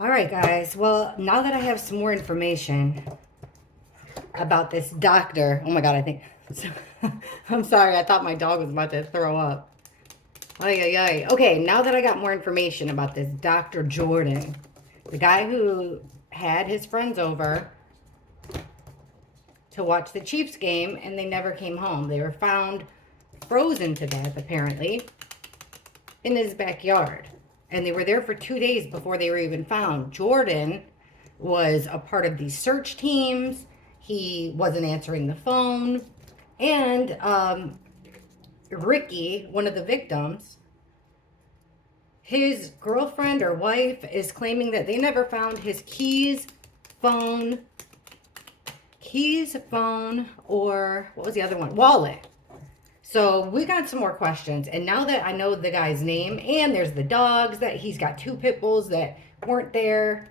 All right, guys. Well, now that I have some more information about this doctor, oh my God, I think, I'm sorry, I thought my dog was about to throw up. Ay, ay, ay. Okay, now that I got more information about this Dr. Jordan, the guy who had his friends over to watch the Chiefs game and they never came home. They were found frozen to death, apparently, in his backyard. And they were there for 2 days before they were even found. Jordan was a part of these search teams. He wasn't answering the phone. And Ricky, one of the victims, his girlfriend or wife is claiming that they never found his phone, or what was the other one? Wallet. So we got some more questions. And now that I know the guy's name, and there's the dogs, that he's got 2 pit bulls that weren't there.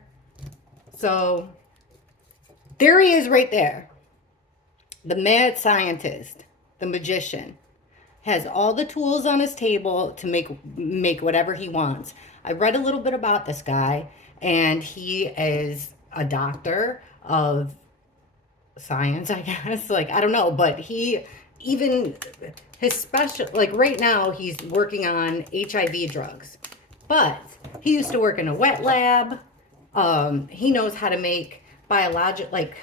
So there he is right there. The mad scientist, the magician, has all the tools on his table to make whatever he wants. I read a little bit about this guy, and he is a doctor of science, I guess. Like, I don't know, but even his special, like right now he's working on HIV drugs, but he used to work in a wet lab. He knows how to make biologic, like,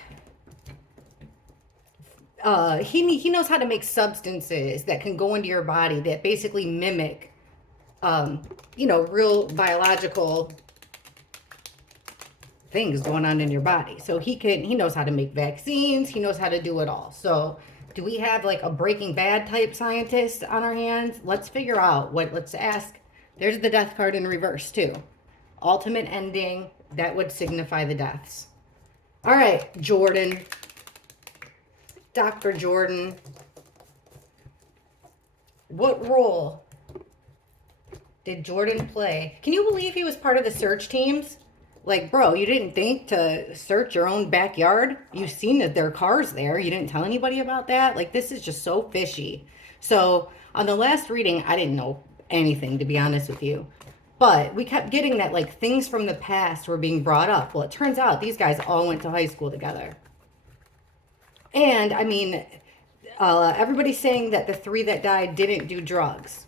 he knows how to make substances that can go into your body that basically mimic, real biological things going on in your body. So he knows how to make vaccines. He knows how to do it all. So do we have like a Breaking Bad type scientist on our hands? Let's figure out let's ask. There's the death card in reverse too. Ultimate ending, that would signify the deaths. All right, Jordan. Dr. Jordan. What role did Jordan play? Can you believe he was part of the search teams? Like, bro, you didn't think to search your own backyard? You've seen that there are cars there. You didn't tell anybody about that? Like, this is just so fishy. So, on the last reading, I didn't know anything, to be honest with you. But we kept getting that, like, things from the past were being brought up. Well, it turns out these guys all went to high school together. And, I mean, everybody's saying that the 3 that died didn't do drugs.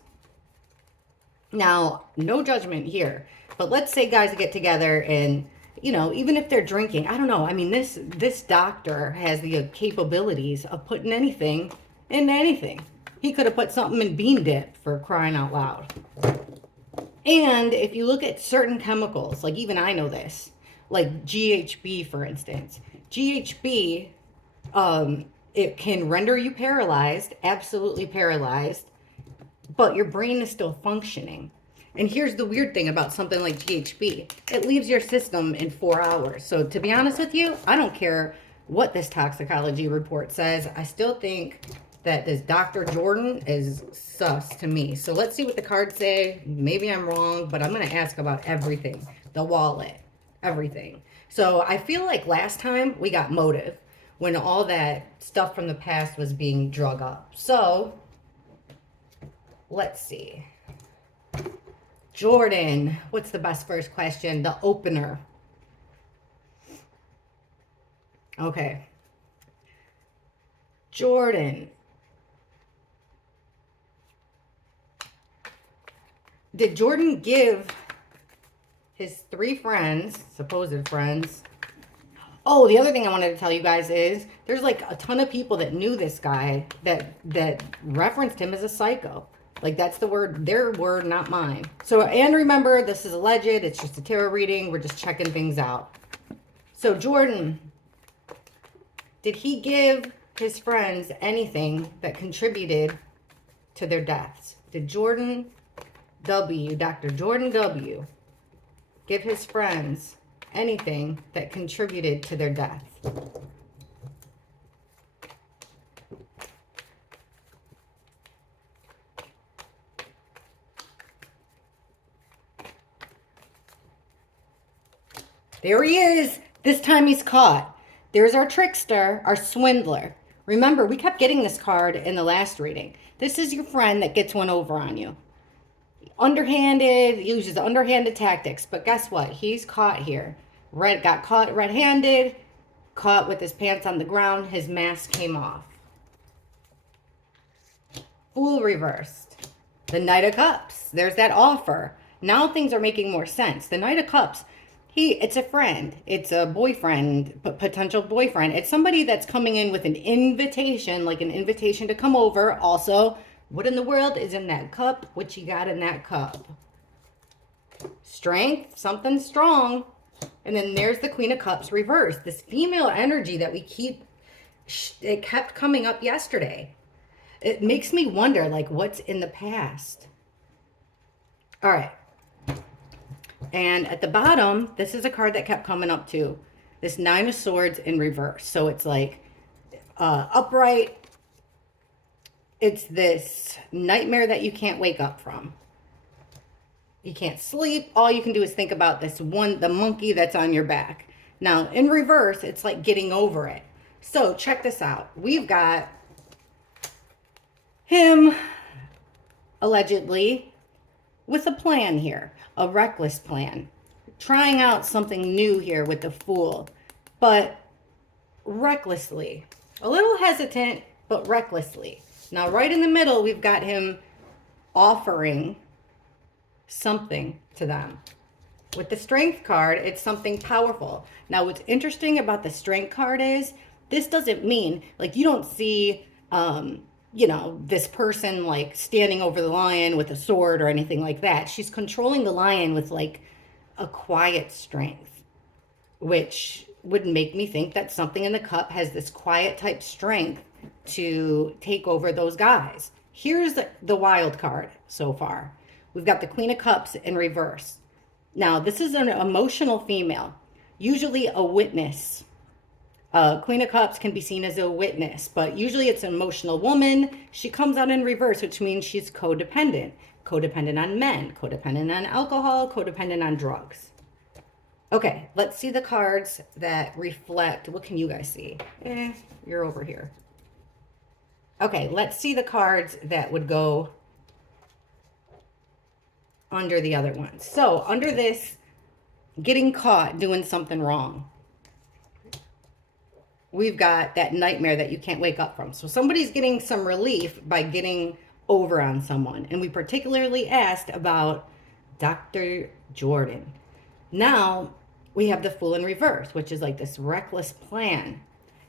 Now, no judgment here. But let's say guys get together and, even if they're drinking, I don't know. I mean, this doctor has the capabilities of putting anything into anything. He could have put something in bean dip, for crying out loud. And if you look at certain chemicals, like even I know this, like GHB, for instance. GHB, it can render you paralyzed, absolutely paralyzed, but your brain is still functioning. And here's the weird thing about something like GHB. It leaves your system in 4 hours. So to be honest with you, I don't care what this toxicology report says. I still think that this Dr. Jordan is sus to me. So let's see what the cards say. Maybe I'm wrong, but I'm going to ask about everything. The wallet, everything. So I feel like last time we got motive when all that stuff from the past was being drug up. So let's see. Jordan, what's the best first question? The opener. Okay. Jordan. Did Jordan give his 3 friends, supposed friends? Oh, the other thing I wanted to tell you guys is there's like a ton of people that knew this guy that referenced him as a psycho. Like, that's their word, not mine. So, and remember, this is alleged. It's just a tarot reading. We're just checking things out. So, Jordan, did he give his friends anything that contributed to their deaths? Did Jordan W., Dr. Jordan W., give his friends anything that contributed to their death? There he is. This time he's caught. There's our trickster, our swindler. Remember, we kept getting this card in the last reading. This is your friend that gets one over on you. underhanded, uses underhanded tactics. But guess what? He's caught here. Got caught red-handed, caught with his pants on the ground. His mask came off. Fool reversed. The Knight of Cups. There's that offer. Now things are making more sense. The Knight of Cups, it's a friend. It's a boyfriend, potential boyfriend. It's somebody that's coming in with an invitation, like an invitation to come over. Also, what in the world is in that cup? What you got in that cup? Strength, something strong. And then there's the Queen of Cups reversed. This female energy that it kept coming up yesterday. It makes me wonder, like, what's in the past? All right. And at the bottom, this is a card that kept coming up too. This Nine of Swords in reverse. So it's like upright. It's this nightmare that you can't wake up from. You can't sleep. All you can do is think about the monkey that's on your back. Now, in reverse, it's like getting over it. So check this out. We've got him allegedly with a plan here, a reckless plan, trying out something new here with the Fool, but recklessly, a little hesitant, but recklessly. Now, right in the middle, we've got him offering something to them. With the Strength card, it's something powerful. Now, what's interesting about the Strength card is this doesn't mean, like, you don't see this person like standing over the lion with a sword or anything like that. She's controlling the lion with like a quiet strength, which would make me think that something in the cup has this quiet type strength to take over those guys. Here's the wild card so far. We've got the Queen of Cups in reverse. Now, this is an emotional female, usually a witness. Queen of Cups can be seen as a witness, but usually it's an emotional woman. She comes out in reverse, which means she's codependent. Codependent on men, codependent on alcohol, codependent on drugs. Okay, let's see the cards that reflect. What can you guys see? You're over here. Okay, let's see the cards that would go under the other ones. So under this, getting caught doing something wrong, we've got that nightmare that you can't wake up from. So somebody's getting some relief by getting over on someone. And we particularly asked about Dr. Jordan. Now we have the Fool in reverse, which is like this reckless plan.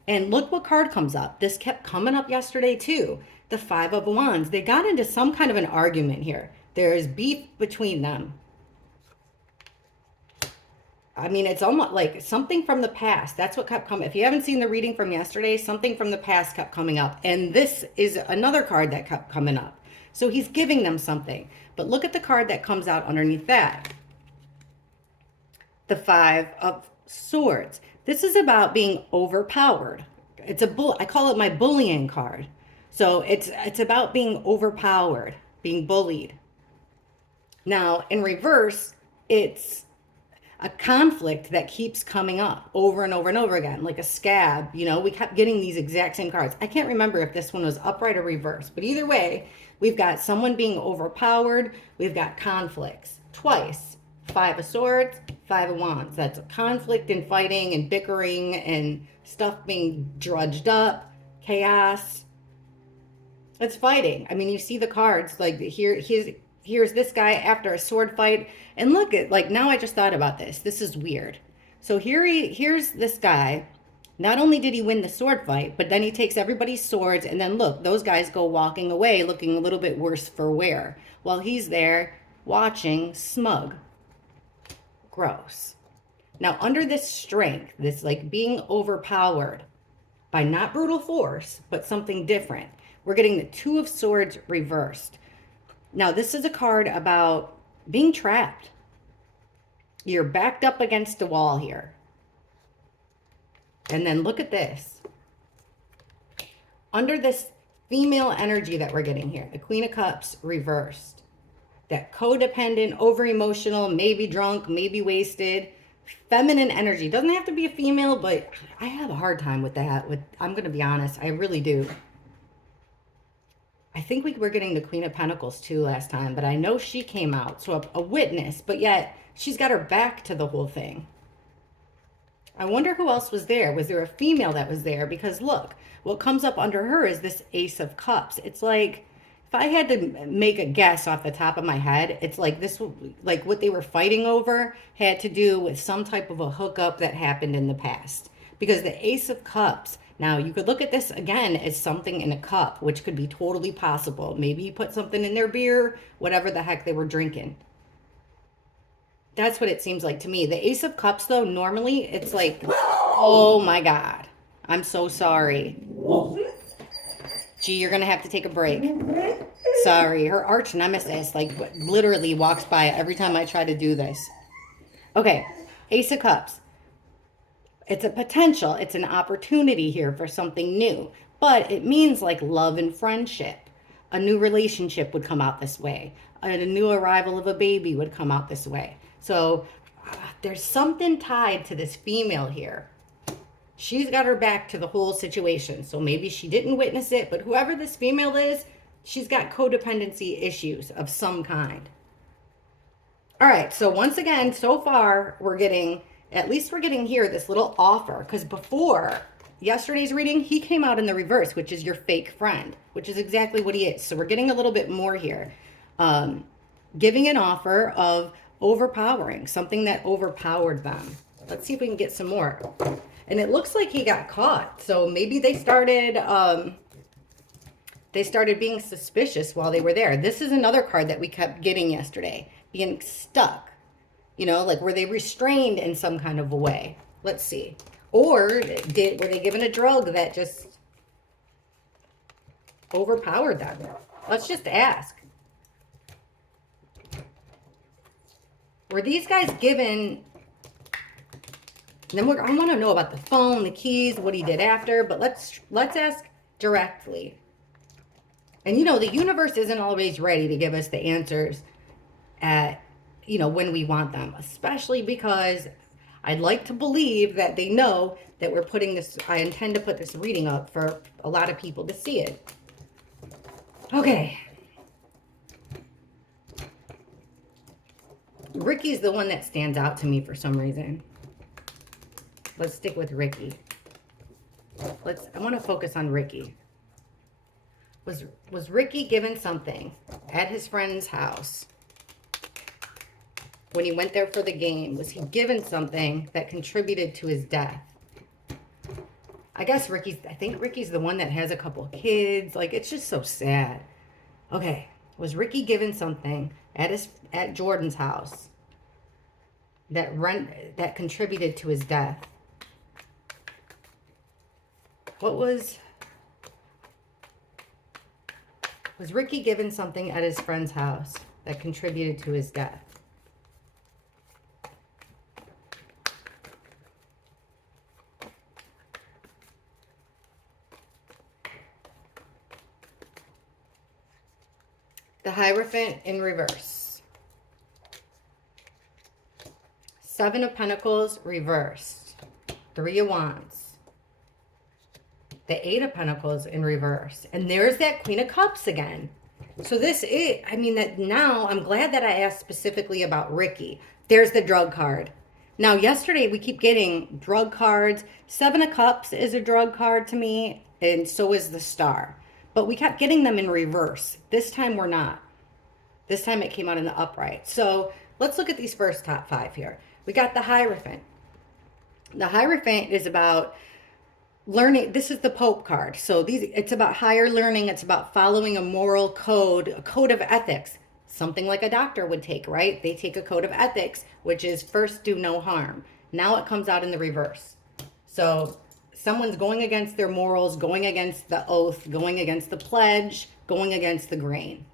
And look what card comes up. This kept coming up yesterday too. The Five of Wands. They got into some kind of an argument here. There's beef between them. I mean, it's almost like something from the past. That's what kept coming. If you haven't seen the reading from yesterday, something from the past kept coming up. And this is another card that kept coming up. So he's giving them something. But look at the card that comes out underneath that. The Five of Swords. This is about being overpowered. It's I call it my bullying card. So it's about being overpowered, being bullied. Now, in reverse, it's a conflict that keeps coming up over and over and over again, like a scab. We kept getting these exact same cards. I can't remember if this one was upright or reverse, but either way, we've got someone being overpowered. We've got conflicts twice. Five of Swords, Five of Wands. That's a conflict and fighting and bickering and stuff being drudged up, chaos. It's fighting. I mean, you see the cards, like here's this guy after a sword fight. And look at, like, now I just thought about this. This is weird. So here's this guy. Not only did he win the sword fight, but then he takes everybody's swords. And then look, those guys go walking away looking a little bit worse for wear, while he's there watching, smug. Gross. Now, under this strength, this like being overpowered by not brutal force, but something different, we're getting the Two of Swords reversed. Now, this is a card about being trapped. You're backed up against a wall here. And then look at this. Under this female energy that we're getting here, the Queen of Cups reversed. That codependent, over-emotional, maybe drunk, maybe wasted, feminine energy. Doesn't have to be a female, but I have a hard time with that. I'm going to be honest. I really do. I think we were getting the Queen of Pentacles too last time, but I know she came out. So a witness, but yet she's got her back to the whole thing. I wonder who else was there. Was there a female that was there? Because look, what comes up under her is this Ace of Cups. It's like, if I had to make a guess off the top of my head, it's like this, like what they were fighting over had to do with some type of a hookup that happened in the past. Because the Ace of Cups, now you could look at this again as something in a cup, which could be totally possible. Maybe you put something in their beer, whatever the heck they were drinking. That's what it seems like to me. The Ace of Cups, though, normally it's like, oh my God, I'm so sorry. Gee, you're going to have to take a break. Sorry. Her arch nemesis, like, literally walks by every time I try to do this. Okay, Ace of Cups. It's a potential, it's an opportunity here for something new, but it means like love and friendship. A new relationship would come out this way. A new arrival of a baby would come out this way. So there's something tied to this female here. She's got her back to the whole situation. So maybe she didn't witness it, but whoever this female is, she's got codependency issues of some kind. All right, so once again, so far, at least we're getting here this little offer. Because before yesterday's reading, he came out in the reverse, which is your fake friend, which is exactly what he is. So we're getting a little bit more here. Giving an offer of overpowering, something that overpowered them. Let's see if we can get some more. And it looks like he got caught. So maybe they started being suspicious while they were there. This is another card that we kept getting yesterday. Being stuck. You know, like were they restrained in some kind of a way? Let's see. Or were they given a drug that just overpowered them? Let's just ask. Were these guys given... Then I want to know about the phone, the keys, what he did after, but let's ask directly. And you know, the universe isn't always ready to give us the answers at, you know, when we want them, especially because I'd like to believe that they know that we're putting this, I intend to put this reading up for a lot of people to see it. Okay. Ricky's the one that stands out to me for some reason. Let's stick with Ricky. I want to focus on Ricky. Was Ricky given something at his friend's house when he went there for the game? Was he given something that contributed to his death? I think Ricky's the one that has a couple kids. Like, it's just so sad. Okay, was Ricky given something at Jordan's house that contributed to his death? Was Ricky given something at his friend's house that contributed to his death? The Hierophant in reverse. Seven of Pentacles reversed. Three of Wands. The Eight of Pentacles in reverse. And there's that Queen of Cups again. So now I'm glad that I asked specifically about Ricky. There's the drug card. Now, yesterday we keep getting drug cards. Seven of Cups is a drug card to me, and so is the Star. But we kept getting them in reverse. This time we're not. This time it came out in the upright. So let's look at these first top five here. We got the Hierophant. The Hierophant is about learning. This is the Pope card. So it's about higher learning. It's about following a moral code, a code of ethics. Something like a doctor would take, right? They take a code of ethics, which is first do no harm. Now it comes out in the reverse. So someone's going against their morals, going against the oath, going against the pledge, going against the grain.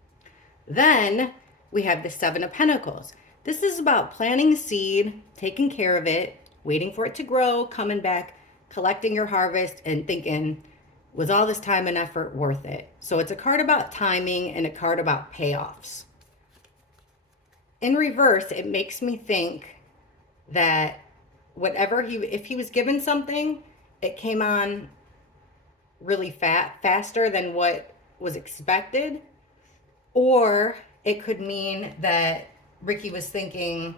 Then we have the Seven of Pentacles. This is about planting a seed, taking care of it, waiting for it to grow, coming back, collecting your harvest, and thinking, was all this time and effort worth it? So it's a card about timing and a card about payoffs. In reverse, it makes me think that if he was given something, it came on really faster than what was expected, or it could mean that Ricky was thinking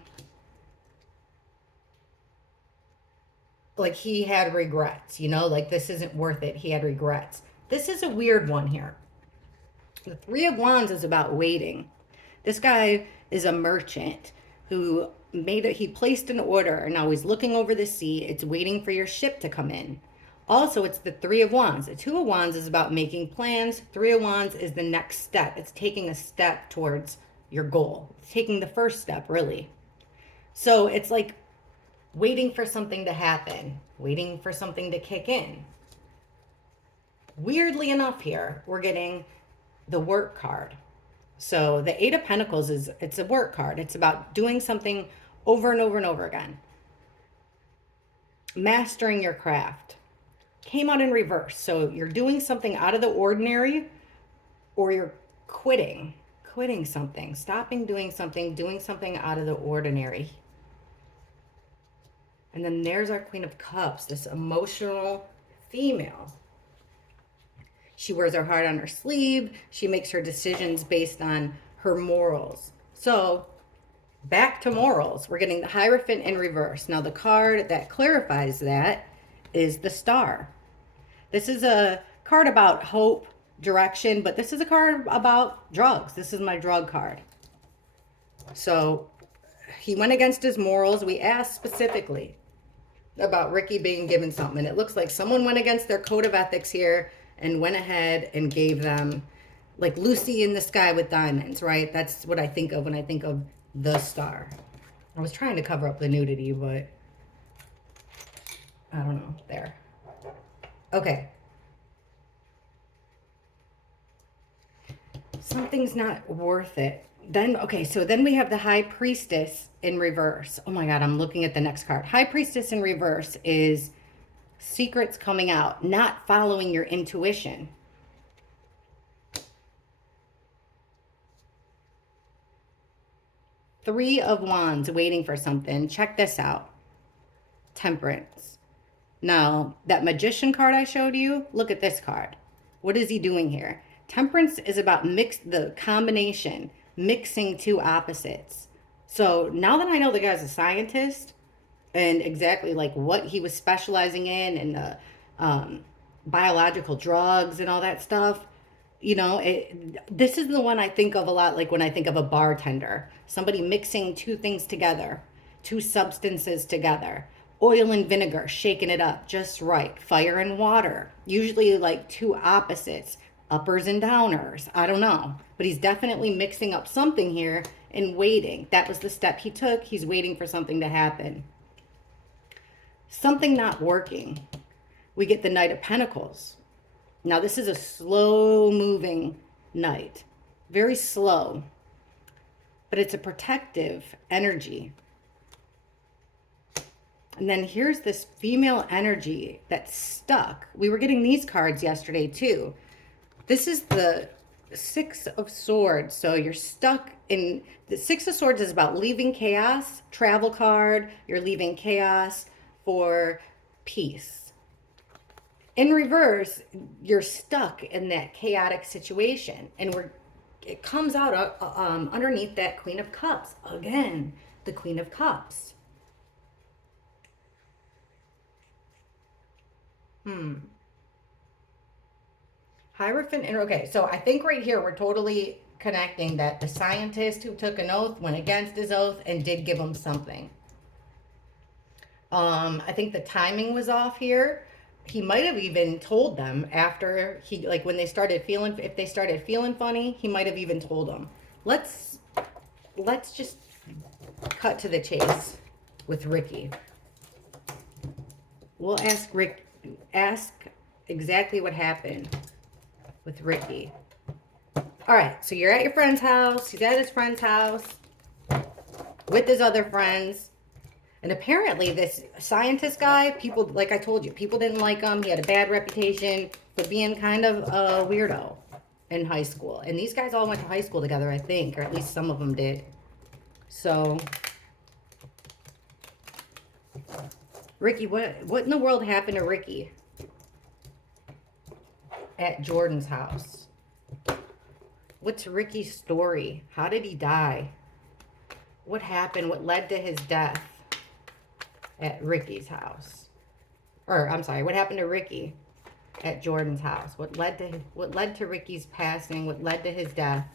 like he had regrets, you know, like this isn't worth it. He had regrets. This is a weird one here. The Three of Wands is about waiting. This guy is a merchant who he placed an order, and now he's looking over the sea. It's waiting for your ship to come in. Also, it's the Three of Wands. The Two of Wands is about making plans. Three of Wands is the next step. It's taking a step towards your goal. It's taking the first step, really. So it's like waiting for something to happen, waiting for something to kick in. Weirdly enough here, we're getting the work card. So the Eight of Pentacles it's a work card. It's about doing something over and over and over again. Mastering your craft. Came out in reverse. So you're doing something out of the ordinary, or you're quitting something, stopping doing something out of the ordinary. And then there's our Queen of Cups, this emotional female. She wears her heart on her sleeve. She makes her decisions based on her morals. So back to morals. We're getting the Hierophant in reverse. Now the card that clarifies that is the Star. This is a card about hope, direction, but this is a card about drugs. This is my drug card. So he went against his morals. We asked specifically about Ricky being given something. And it looks like someone went against their code of ethics here and went ahead and gave them, like Lucy in the Sky with Diamonds, right? That's what I think of when I think of the Star. I was trying to cover up the nudity, but I don't know. There. Okay. Something's not worth it. Then, okay, so then we have the High Priestess in reverse. Oh my God, I'm looking at the next card. High Priestess in reverse is secrets coming out, not following your intuition. Three of Wands, waiting for something. Check this out. Temperance. Now, that Magician card I showed you, look at this card. What is he doing here? Temperance is about the combination, mixing two opposites. So now that I know the guy's a scientist and exactly like what he was specializing in and the biological drugs and all that stuff, you know, this is the one I think of a lot, like when I think of a bartender, somebody mixing two things together, two substances together. Oil and vinegar, shaking it up just right. Fire and water, usually like two opposites, uppers and downers. I don't know. But he's definitely mixing up something here and waiting. That was the step he took. He's waiting for something to happen. Something not working. We get the Knight of Pentacles. Now this is a slow moving knight. Very slow. But it's a protective energy. And then here's this female energy that's stuck. We were getting these cards yesterday too. This is the Six of Swords. So you're stuck in the Six of Swords is about leaving chaos. Travel card. You're leaving chaos for peace. In reverse, you're stuck in that chaotic situation. And it comes out underneath that Queen of Cups. Again, the Queen of Cups. Hierophant, and okay, so I think right here we're totally connecting that the scientist who took an oath went against his oath and did give him something. I think the timing was off here. He might have even told them after like when they started feeling, if they started feeling funny, he might have even told them. Let's just cut to the chase with Ricky. We'll ask exactly what happened with Ricky. All right, so you're at your friend's house. He's at his friend's house with his other friends. And apparently this scientist guy, people, like I told you, people didn't like him. He had a bad reputation for being kind of a weirdo in high school. And these guys all went to high school together, I think, or at least some of them did. So, Ricky, what in the world happened to Ricky at Jordan's house? What's Ricky's story? How did he die? What happened? What led to his death at Ricky's house? Or I'm sorry, what happened to Ricky at Jordan's house? What led to Ricky's passing? What led to his death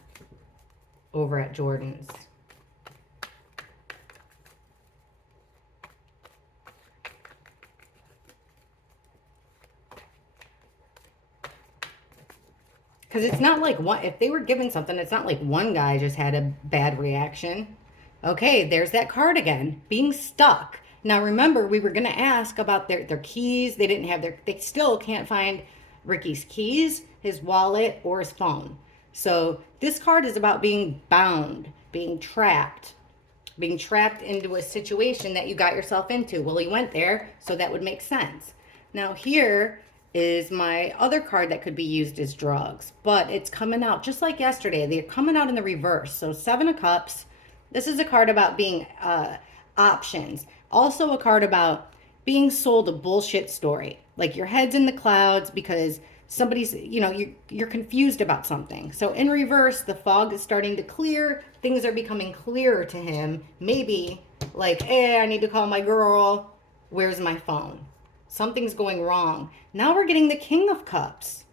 over at Jordan's? Because it's not like one, if they were given something, it's not like one guy just had a bad reaction. Okay, there's that card again, being stuck. Now remember, we were going to ask about their keys. They didn't have they still can't find Ricky's keys, his wallet, or his phone. So this card is about being bound, being trapped into a situation that you got yourself into. Well, he went there, so that would make sense. Now here is my other card that could be used as drugs, but it's coming out just like yesterday. They're coming out in the reverse. So Seven of Cups. This is a card about being options. Also a card about being sold a bullshit story. Like your head's in the clouds because somebody's, you're confused about something. So in reverse, the fog is starting to clear. Things are becoming clearer to him. Maybe like, hey, I need to call my girl. Where's my phone? Something's going wrong. Now we're getting the King of Cups.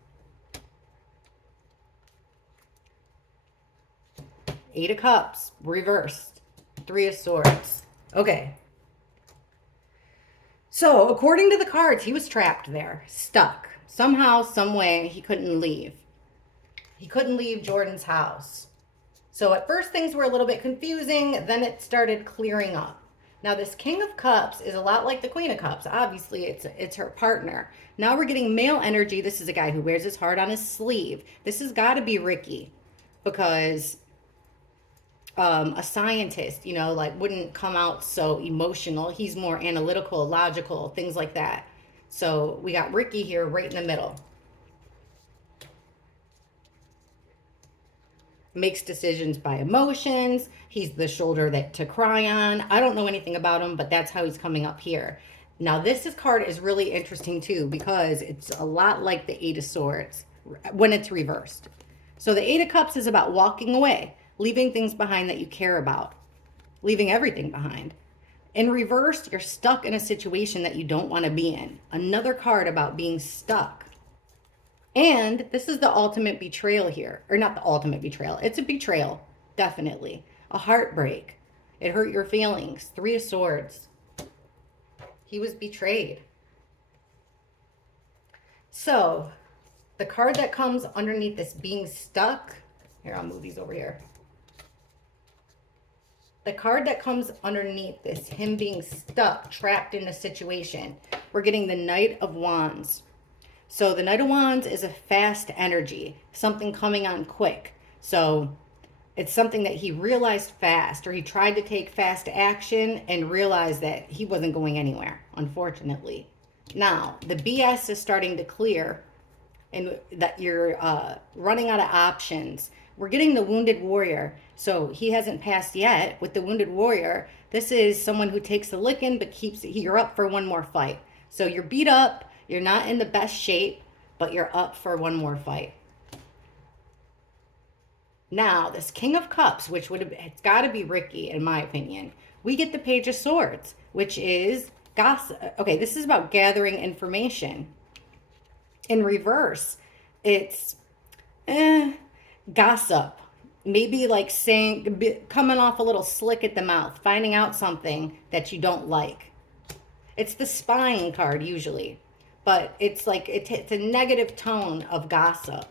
Eight of Cups, reversed. Three of Swords. Okay. So, according to the cards, he was trapped there, stuck. Somehow, some way, he couldn't leave. He couldn't leave Jordan's house. So, at first, things were a little bit confusing. Then it started clearing up. Now, this King of Cups is a lot like the Queen of Cups. Obviously, it's her partner. Now we're getting male energy. This is a guy who wears his heart on his sleeve. This has got to be Ricky because a scientist, wouldn't come out so emotional. He's more analytical, logical, things like that. So we got Ricky here right in the middle. Makes decisions by emotions. He's the shoulder to cry on. I don't know anything about him, but that's how he's coming up here. Now this card is really interesting too because it's a lot like the Eight of Swords when it's reversed. So the Eight of Cups is about walking away, leaving things behind that you care about, leaving everything behind. In reverse, you're stuck in a situation that you don't want to be in. Another card about being stuck. And this is the ultimate betrayal here. Or not the ultimate betrayal. It's a betrayal, definitely. A heartbreak. It hurt your feelings. Three of Swords. He was betrayed. So, the card that comes underneath this being stuck. Here, I'll move these over here. The card that comes underneath this, him being stuck, trapped in a situation. We're getting the Knight of Wands. So the Knight of Wands is a fast energy, something coming on quick. So it's something that he realized fast, or he tried to take fast action and realized that he wasn't going anywhere, unfortunately. Now, the BS is starting to clear and that you're running out of options. We're getting the Wounded Warrior. So he hasn't passed yet. With the Wounded Warrior, this is someone who takes the licking but you're up for one more fight. So you're beat up. You're not in the best shape, but you're up for one more fight. Now, this King of Cups, it's got to be Ricky, in my opinion. We get the Page of Swords, which is gossip. Okay, this is about gathering information. In reverse, it's gossip. Maybe like coming off a little slick at the mouth, finding out something that you don't like. It's the spying card usually. But it's like, it's a negative tone of gossip.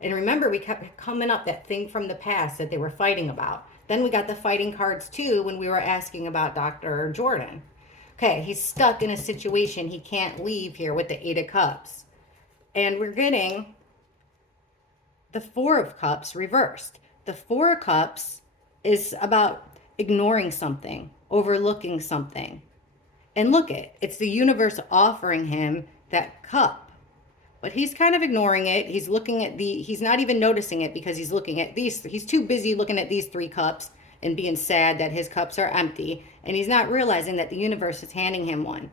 And remember, we kept coming up that thing from the past that they were fighting about. Then we got the fighting cards too when we were asking about Dr. Jordan. Okay, he's stuck in a situation he can't leave here with the Eight of Cups. And we're getting the Four of Cups reversed. The Four of Cups is about ignoring something, overlooking something. And look it's the universe offering him that cup. But he's kind of ignoring it. He's looking at he's not even noticing it because he's looking at he's too busy looking at these three cups and being sad that his cups are empty. And he's not realizing that the universe is handing him one.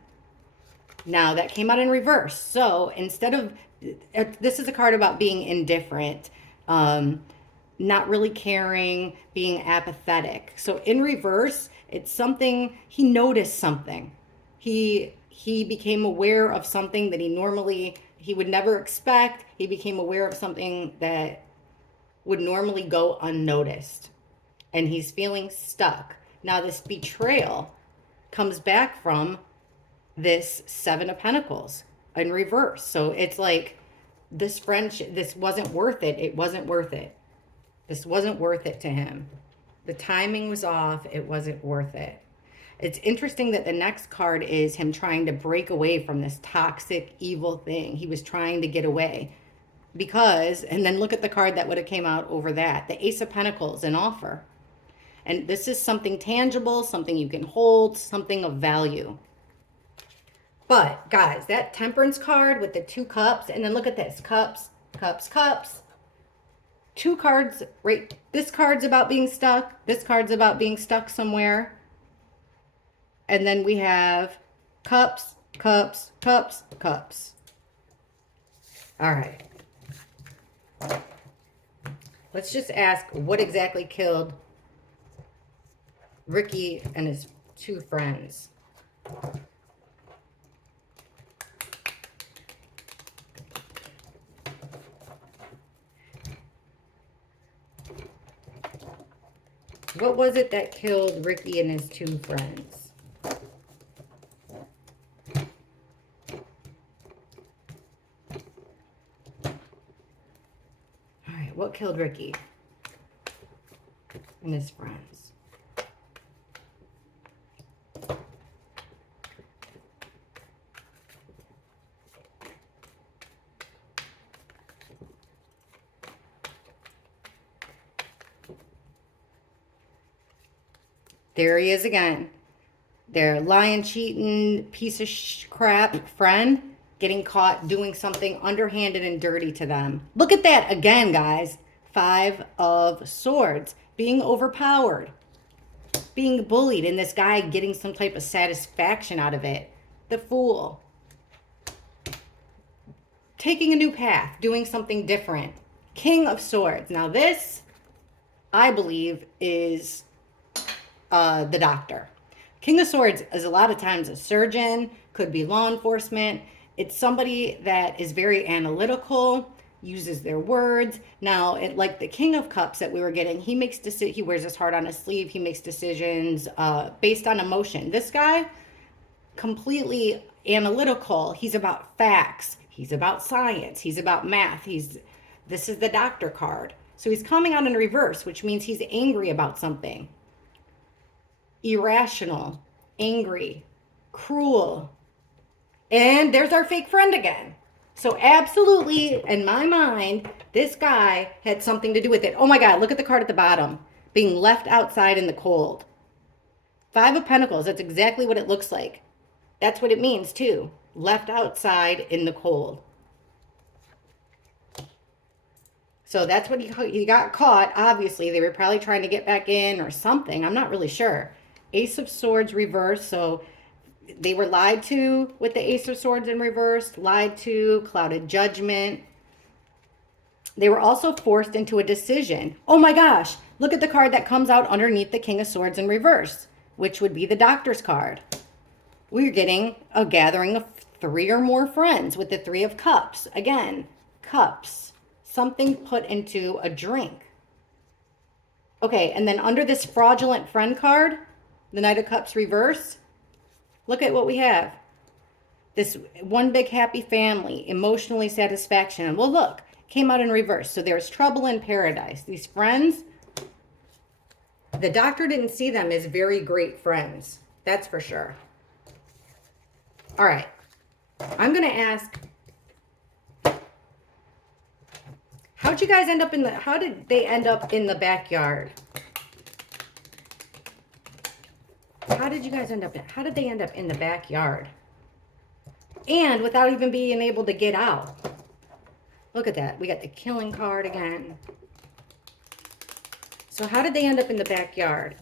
Now that came out in reverse. So instead of, this is a card about being indifferent. not really caring, being apathetic. So in reverse, it's something he noticed something. He became aware of something that he would never expect. He became aware of something that would normally go unnoticed. And he's feeling stuck. Now this betrayal comes back from this Seven of Pentacles in reverse. So it's like this friendship, this wasn't worth it. It wasn't worth it. This wasn't worth it to him. The timing was off. It wasn't worth it. It's interesting that the next card is him trying to break away from this toxic, evil thing. He was trying to get away because, and then look at the card that would have came out over that. The Ace of Pentacles, an offer. And this is something tangible, something you can hold, something of value. But guys, that Temperance card with the 2 cups, and then look at this, cups, cups, cups. 2 cards, right? This card's about being stuck. This card's about being stuck somewhere. And then we have cups, cups, cups, cups. All right. Let's just ask what exactly killed Ricky and his 2 friends. What was it that killed Ricky and his 2 friends? All right, what killed Ricky and his friends? There he is again. Their lying, cheating, piece of crap friend getting caught doing something underhanded and dirty to them. Look at that again, guys. 5 of Swords. Being overpowered. Being bullied, and this guy getting some type of satisfaction out of it. The Fool. Taking a new path. Doing something different. King of Swords. Now this, I believe, is the Doctor. King of Swords is a lot of times a surgeon, could be law enforcement. It's somebody that is very analytical, uses their words. Now, like the King of Cups that we were getting, he wears his heart on his sleeve. He makes decisions based on emotion. This guy, completely analytical. He's about facts. He's about science. He's about math. This is the Doctor card. So he's coming out in reverse, which means he's angry about something. Irrational, angry, cruel. And there's our fake friend again. So absolutely, in my mind, this guy had something to do with it. Oh my God, look at the card at the bottom. Being left outside in the cold. 5 of Pentacles, that's exactly what it looks like. That's what it means too. Left outside in the cold. So that's what he got caught. Obviously, they were probably trying to get back in or something. I'm not really sure. Ace of Swords reversed. So they were lied to with the Ace of Swords in reverse. Lied to, clouded judgment. They were also forced into a decision. Oh my gosh. Look at the card that comes out underneath the King of Swords in reverse, which would be the Doctor's card. We're getting a gathering of 3 or more friends with the 3 of Cups. Again, cups. Something put into a drink. Okay, and then under this fraudulent friend card, the Knight of Cups reverse, look at what we have. This one big happy family, emotionally satisfaction. Well, look, came out in reverse. So there's trouble in paradise. These friends, the Doctor didn't see them as very great friends. That's for sure. All right. I'm going to ask, how did they end up in the backyard? How did they end up in the backyard? And without even being able to get out. Look at that. We got the Killing card again. So how did they end up in the backyard?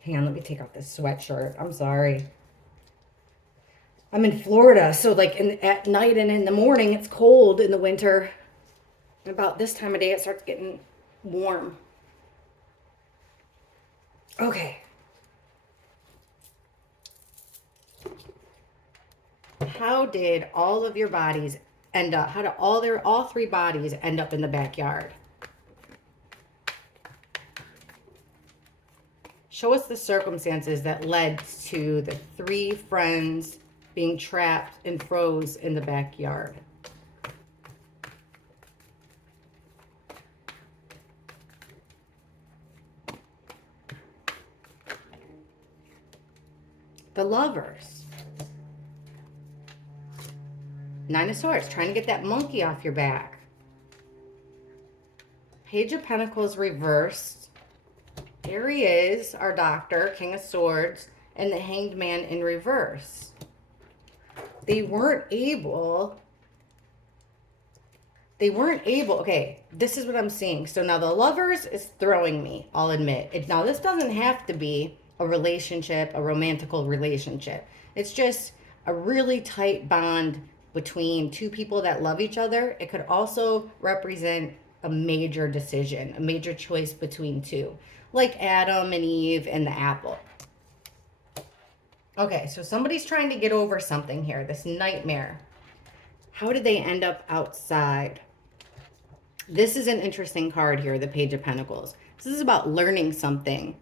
Hang on, let me take off this sweatshirt. I'm sorry. I'm in Florida, so like at night and in the morning, it's cold in the winter. About this time of day, it starts getting warm. Okay. How did all of your bodies end up? How did all three bodies end up in the backyard? Show us the circumstances that led to the three friends being trapped and froze in the backyard. The lovers. Nine of Swords, trying to get that monkey off your back. Page of Pentacles reversed. There he is, our doctor, King of Swords, and the Hanged Man in reverse. They weren't able, okay, this is what I'm seeing. So now the lovers is throwing me, I'll admit. Now this doesn't have to be a relationship, a romantical relationship. It's just a really tight bond between two people that love each other. It could also represent a major decision, a major choice between two, like Adam and Eve and the apple. Okay, so somebody's trying to get over something here, this nightmare. How did they end up outside? This is an interesting card here, the Page of Pentacles. This is about learning something,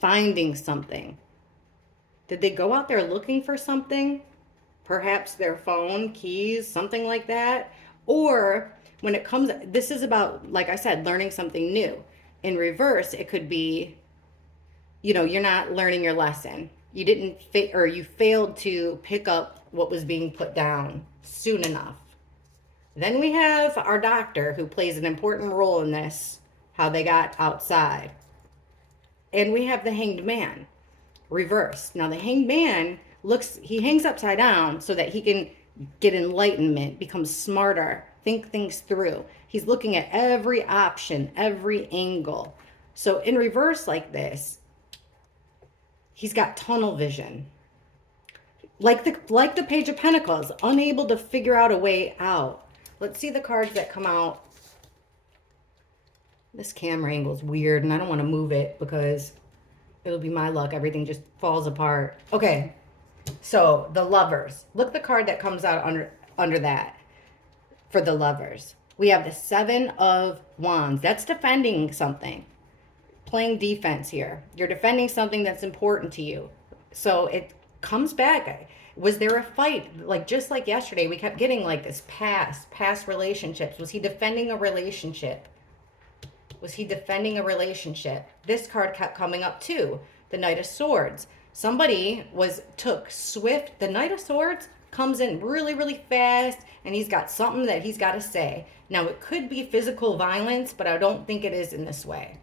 finding something. Did they go out there looking for something? Perhaps their phone, keys, something like that? Or when it comes, this is about, like I said, learning something new. In reverse, it could be, you know, you're not learning your lesson. You didn't or you failed to pick up what was being put down soon enough. Then we have our doctor, who plays an important role in this, how they got outside. And we have the Hanged Man, reversed. Now the Hanged Man he hangs upside down so that he can get enlightenment, become smarter, think things through. He's looking at every option, every angle. So in reverse like this, he's got tunnel vision. Like the Page of Pentacles, unable to figure out a way out. Let's see the cards that come out. This camera angle is weird, and I don't want to move it because it'll be my luck. Everything just falls apart. Okay, so the lovers. Look the card that comes out under that for the lovers. We have the Seven of Wands. That's defending something. Playing defense here. You're defending something that's important to you. So it comes back. Was there a fight? Like just like yesterday, we kept getting like this past relationships. Was he defending a relationship? Was he defending a relationship? This card kept coming up too. The Knight of Swords. Somebody took swift. The Knight of Swords comes in really, really fast, and he's got something that he's got to say. Now, it could be physical violence, but I don't think it is in this way.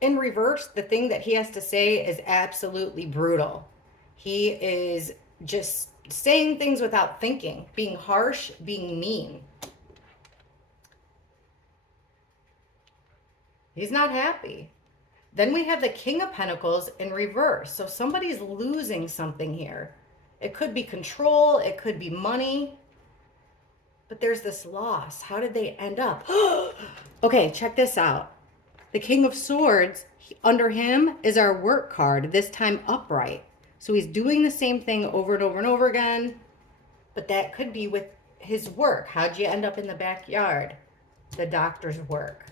In reverse, the thing that he has to say is absolutely brutal. He is just saying things without thinking, being harsh, being mean. He's not happy. Then we have the King of Pentacles in reverse. So somebody's losing something here. It could be control. It could be money. But there's this loss. How did they end up? Okay, check this out. The King of Swords, under him is our work card, this time upright. So he's doing the same thing over and over and over again. But that could be with his work. How'd you end up in the backyard? The doctor's work.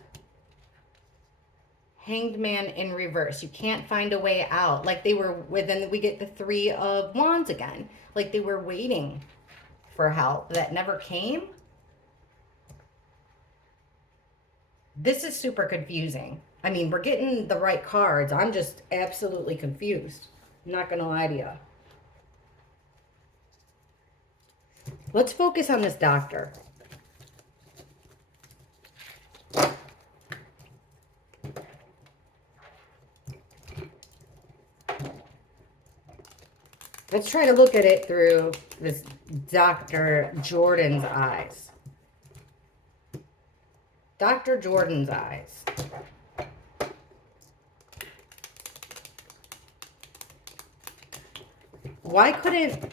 Hanged Man in reverse. You can't find a way out. Like they were, then we get the Three of Wands again. Like they were waiting for help that never came. This is super confusing. I mean, we're getting the right cards. I'm just absolutely confused. I'm not going to lie to you. Let's focus on this doctor. Let's try to look at it through this Dr. Jordan's eyes. Dr. Jordan's eyes. Why couldn't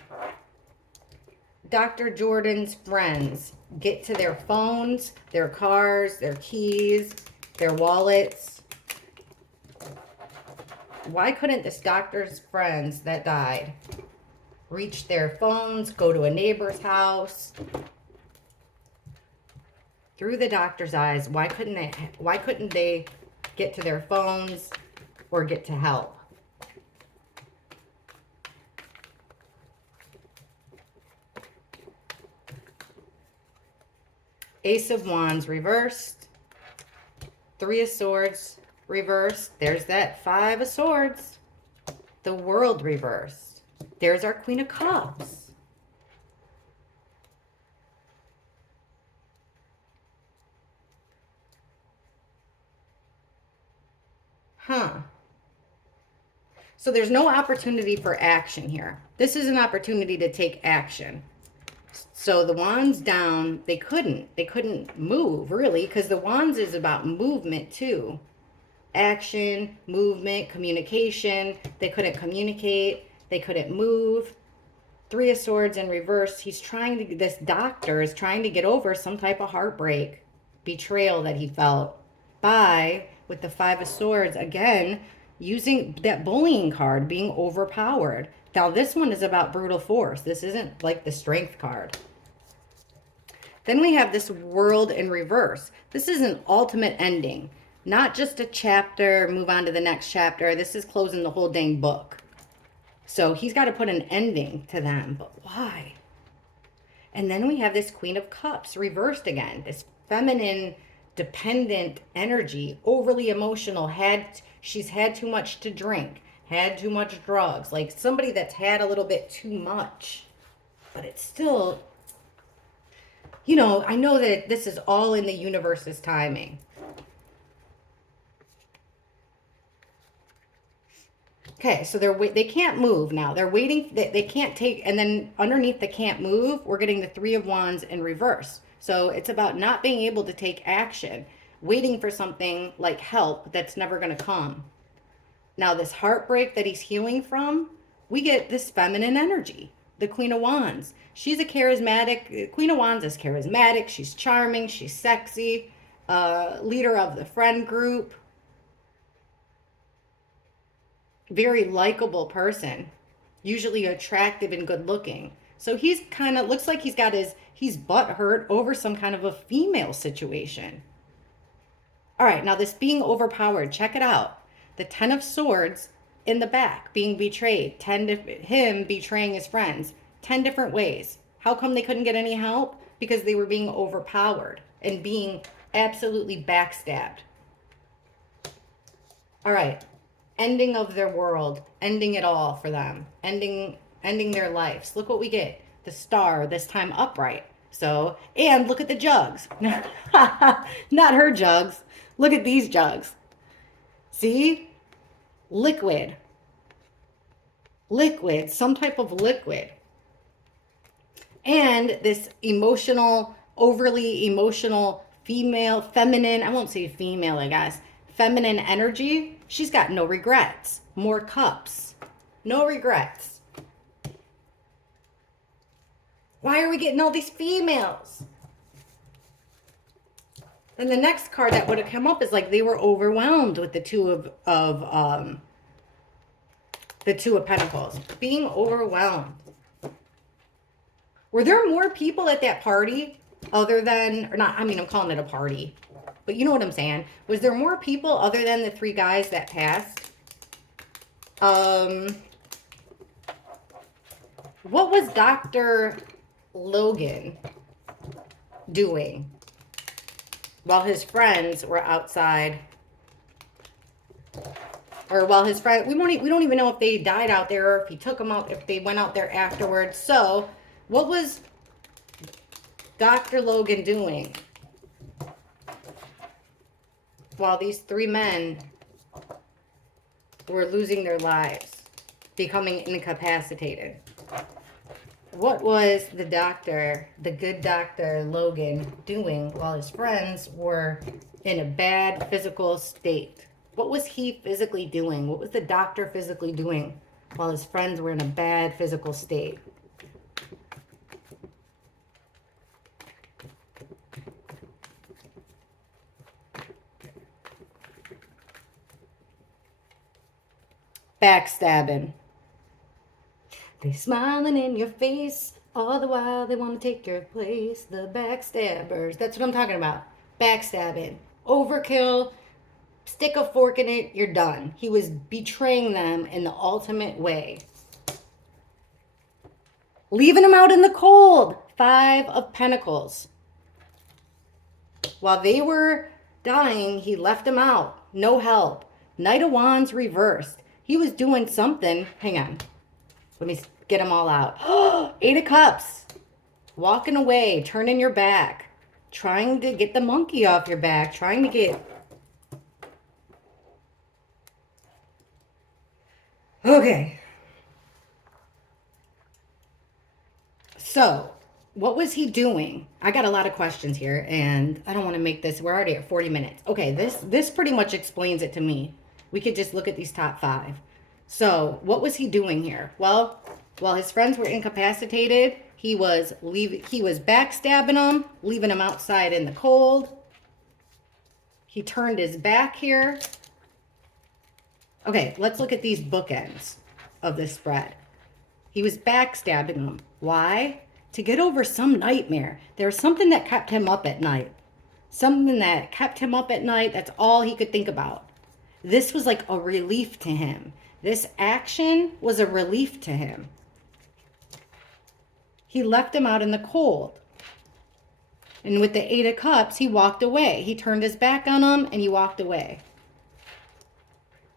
Dr. Jordan's friends get to their phones, their cars, their keys, their wallets? Why couldn't this doctor's friends that died reach their phones, go to a neighbor's house? Through the doctor's eyes, why couldn't they get to their phones or get to help? Ace of Wands reversed. Three of Swords reversed. There's that Five of Swords. The World reversed. There's our Queen of Cups. Huh. So there's no opportunity for action here. This is an opportunity to take action. So the Wands down, they couldn't move really, because the Wands is about movement too. Action, movement, communication. They couldn't communicate. They couldn't move. Three of Swords in reverse. This doctor is trying to get over some type of heartbreak, betrayal that he felt with the Five of Swords, again, using that bullying card, being overpowered. Now this one is about brutal force. This isn't like the Strength card. Then we have this World in reverse. This is an ultimate ending. Not just a chapter, move on to the next chapter. This is closing the whole dang book. So he's got to put an ending to them. But why? And then we have this Queen of Cups reversed again. This feminine, dependent energy, overly emotional. She's had too much to drink, had too much drugs. Like somebody that's had a little bit too much. But it's still, I know that this is all in the universe's timing. Okay, so they can't move now. They're waiting. They can't take, and then underneath the can't move, we're getting the Three of Wands in reverse. So it's about not being able to take action, waiting for something like help that's never going to come. Now this heartbreak that he's healing from, we get this feminine energy, the Queen of Wands. She's a charismatic, Queen of Wands is charismatic. She's charming. She's sexy, leader of the friend group. Very likable person, usually attractive and good looking. So he's kind of looks like he's butt hurt over some kind of a female situation. All right, now this being overpowered, check it out. The Ten of Swords in the back, being betrayed. Him betraying his friends 10 different ways. How come they couldn't get any help? Because they were being overpowered and being absolutely backstabbed. All right. Ending of their world, ending it all for them, ending their lives. Look what we get. The Star, this time upright. So, and look at the jugs. Not her jugs. Look at these jugs. See? Liquid. Liquid, some type of liquid. And this overly emotional feminine, I won't say female, I guess, feminine energy. She's got no regrets. More cups. No regrets. Why are we getting all these females? Then the next card that would have come up is like they were overwhelmed with the Two of Pentacles. Being overwhelmed. Were there more people at that party other than, or not, I mean, I'm calling it a party. But you know what I'm saying. Was there more people other than the three guys that passed? What was Dr. Logan doing while his friends were outside? Or while his friend, we don't even know if they died out there or if he took them out, if they went out there afterwards. So, what was Dr. Logan doing while these three men were losing their lives, becoming incapacitated? What was the good Dr. Logan doing while his friends were in a bad physical state? What was he physically doing? What was the doctor physically doing while his friends were in a bad physical state? Backstabbing. They smiling in your face. All the while they want to take your place. The backstabbers. That's what I'm talking about. Backstabbing. Overkill. Stick a fork in it. You're done. He was betraying them in the ultimate way. Leaving them out in the cold. 5 of Pentacles. While they were dying, he left them out. No help. Knight of Wands reversed. He was doing something. Hang on. Let me get them all out. 8 of Cups. Walking away. Turning your back. Trying to get the monkey off your back. Trying to get... Okay. So, what was he doing? I got a lot of questions here, and I don't want to make this... We're already at 40 minutes. Okay, this pretty much explains it to me. We could just look at these top 5. So, what was he doing here? Well, while his friends were incapacitated, he was backstabbing them, leaving them outside in the cold. He turned his back here. Okay, let's look at these bookends of this spread. He was backstabbing them. Why? To get over some nightmare. There was something that kept him up at night. Something that kept him up at night. That's all he could think about. This was like a relief to him. This action was a relief to him. He left him out in the cold. And with the 8 of Cups, he walked away. He turned his back on him and he walked away.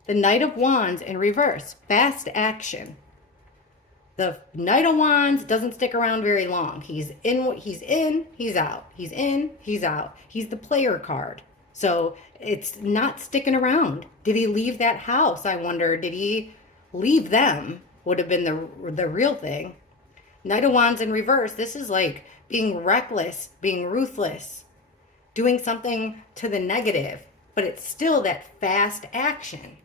The Knight of Wands in reverse. Fast action. The Knight of Wands doesn't stick around very long. He's in, he's out. He's in, he's out. He's the player card. So it's not sticking around. Did he leave that house? I wonder, did he leave them? Would have been the real thing. Knight of Wands in reverse. This is like being reckless, being ruthless, doing something to the negative. But it's still that fast action.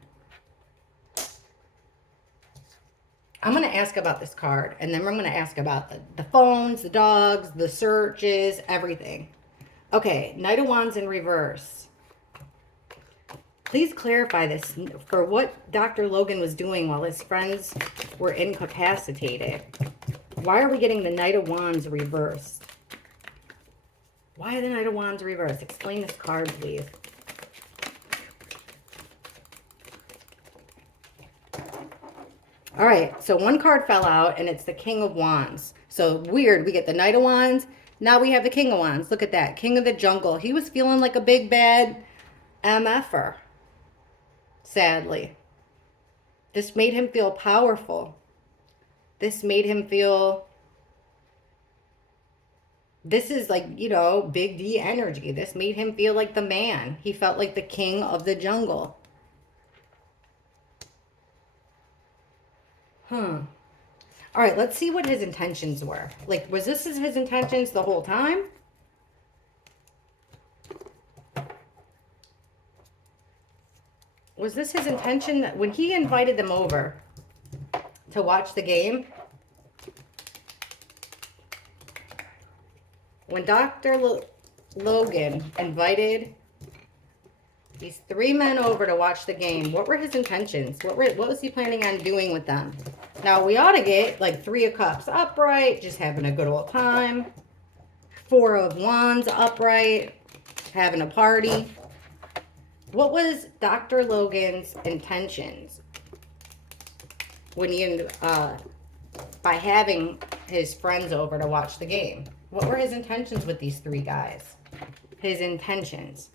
I'm going to ask about this card, and then I'm going to ask about the phones, the dogs, the searches, everything. Okay, Knight of Wands in reverse. Please clarify this for what Dr. Logan was doing while his friends were incapacitated. Why are we getting the Knight of Wands reversed? Why the Knight of Wands reversed? Explain this card, please. All right, so one card fell out, and it's the King of Wands. So weird, we get the Knight of Wands. Now we have the King of Wands. Look at that, King of the Jungle. He was feeling like a big bad MFer, sadly. This made him feel powerful. This made him feel... This is like, you know, big D energy. This made him feel like the man. He felt like the king of the jungle. All right, let's see what his intentions were. Like, was this his intentions the whole time? Was this his intention that when he invited them over to watch the game? When Dr. Logan invited these 3 men over to watch the game, what were his intentions? What was he planning on doing with them? Now, we ought to get like 3 of Cups upright, just having a good old time. 4 of Wands upright, having a party. What was Dr. Logan's intentions when he, by having his friends over to watch the game? What were his intentions with these 3 guys? His intentions.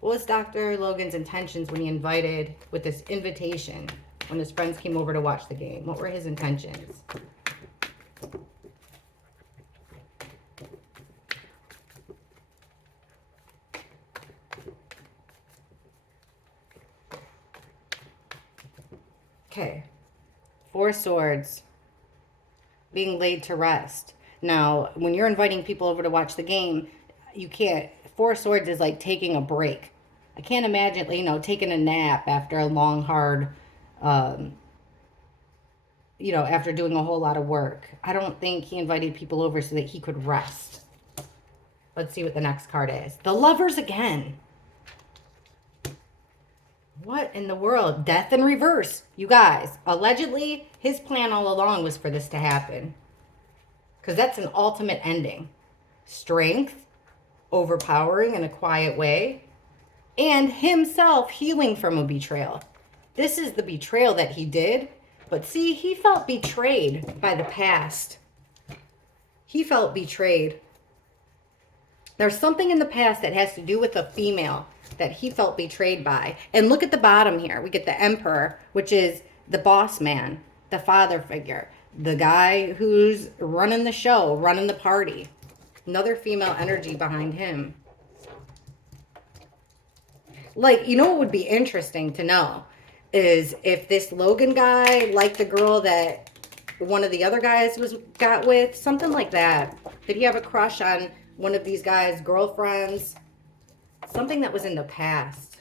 What was Dr. Logan's intentions when he invited, with this invitation, when his friends came over to watch the game? What were his intentions? Okay. 4 swords. Being laid to rest. Now, when you're inviting people over to watch the game, you can't... 4 swords is like taking a break. I can't imagine, you know, taking a nap after a long, hard, you know, after doing a whole lot of work. I don't think he invited people over so that he could rest. Let's see what the next card is. The Lovers again. What in the world? Death in reverse. You guys, allegedly, his plan all along was for this to happen. Because that's an ultimate ending. Strength, overpowering in a quiet way, and himself healing from a betrayal. This is the betrayal that he did. But see, he felt betrayed by the past. He felt betrayed. There's something in the past that has to do with a female that he felt betrayed by. And look at the bottom here. We get the emperor, which is the boss man, the father figure, the guy who's running the show, running the party. Another female energy behind him. Like, you know what would be interesting to know is if this Logan guy liked the girl that one of the other guys got with, something like that. Did he have a crush on one of these guys' girlfriends? Something that was in the past.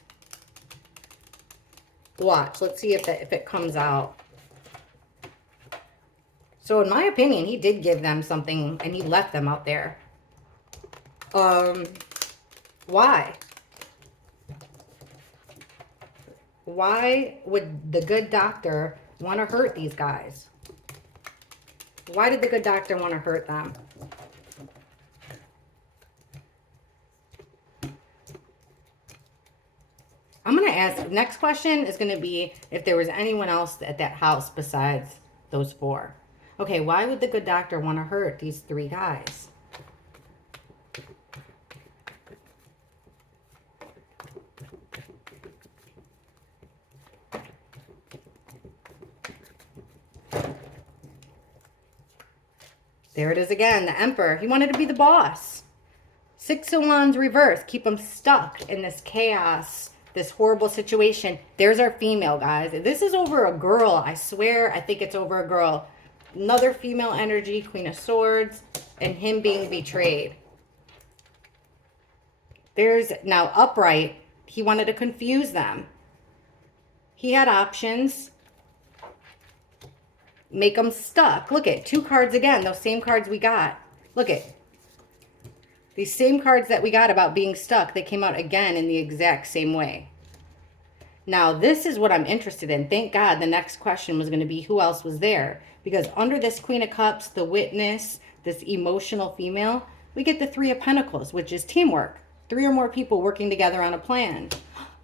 Watch. Let's see if it comes out. So in my opinion, he did give them something and he left them out there. Why? Why would the good doctor want to hurt these guys? Why did the good doctor want to hurt them? I'm going to ask, next question is going to be if there was anyone else at that house besides those four. Okay, why would the good doctor want to hurt these three guys? There it is again, the emperor. He wanted to be the boss. Six of Wands reverse. Keep him stuck in this chaos, this horrible situation. There's our female, guys. This is over a girl. I swear, I think it's over a girl. Another female energy, Queen of Swords, and him being betrayed. There's now upright. He wanted to confuse them. He had options. Make them stuck. Look at 2 cards again. Those same cards we got. Look at these same cards that we got about being stuck. They came out again in the exact same way. Now, this is what I'm interested in. Thank God the next question was going to be who else was there. Because under this Queen of Cups, the witness, this emotional female, we get the 3 of Pentacles, which is teamwork. 3 or more people working together on a plan.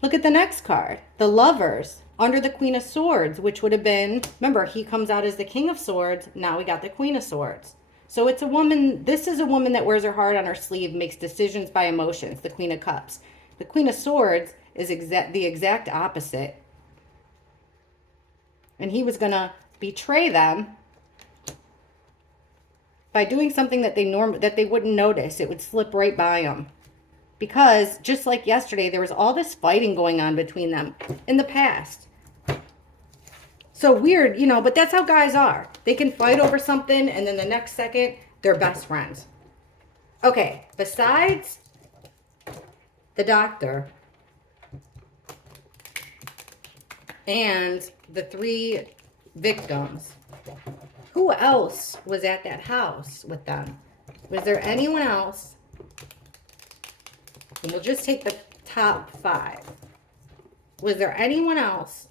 Look at the next card. The Lovers under the Queen of Swords, which would have been, remember, he comes out as the King of Swords. Now we got the Queen of Swords. So it's a woman, this is a woman that wears her heart on her sleeve, makes decisions by emotions, the Queen of Cups. The Queen of Swords is the exact opposite. And he was going to betray them by doing something that they wouldn't notice. It would slip right by them. Because just like yesterday, there was all this fighting going on between them in the past. So weird, you know, but that's how guys are. They can fight over something and then the next second, they're best friends. Okay, besides the doctor and the 3 victims, who else was at that house with them? Was there anyone else? And we'll just take the top 5. Was there anyone else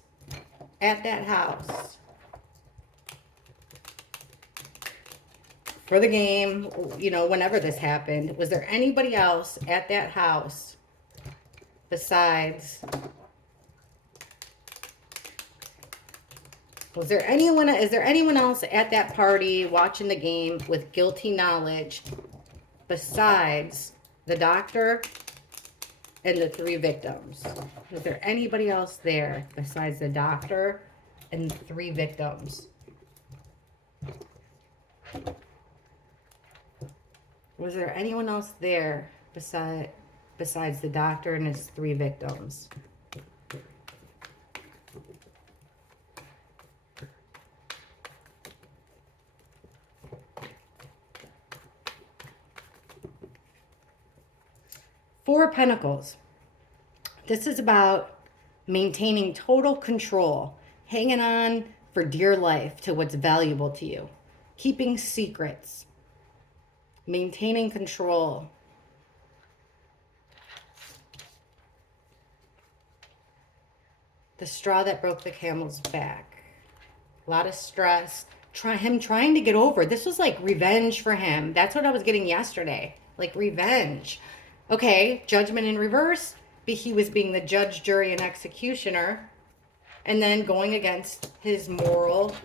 at that house for the game, you know, whenever this happened? Was there anybody else at that house besides? Is there anyone else at that party watching the game with guilty knowledge besides the doctor and the 3 victims? Was there anybody else there besides the doctor and the 3 victims? Was there anyone else there besides the doctor and his 3 victims? Four of Pentacles. This is about maintaining total control, hanging on for dear life to what's valuable to you, keeping secrets, maintaining control. The straw that broke the camel's back. A lot of stress. Him trying to get over. This was like revenge for him. That's what I was getting yesterday. Like revenge. Okay, judgment in reverse. He was being the judge, jury, and executioner. And then going against his moral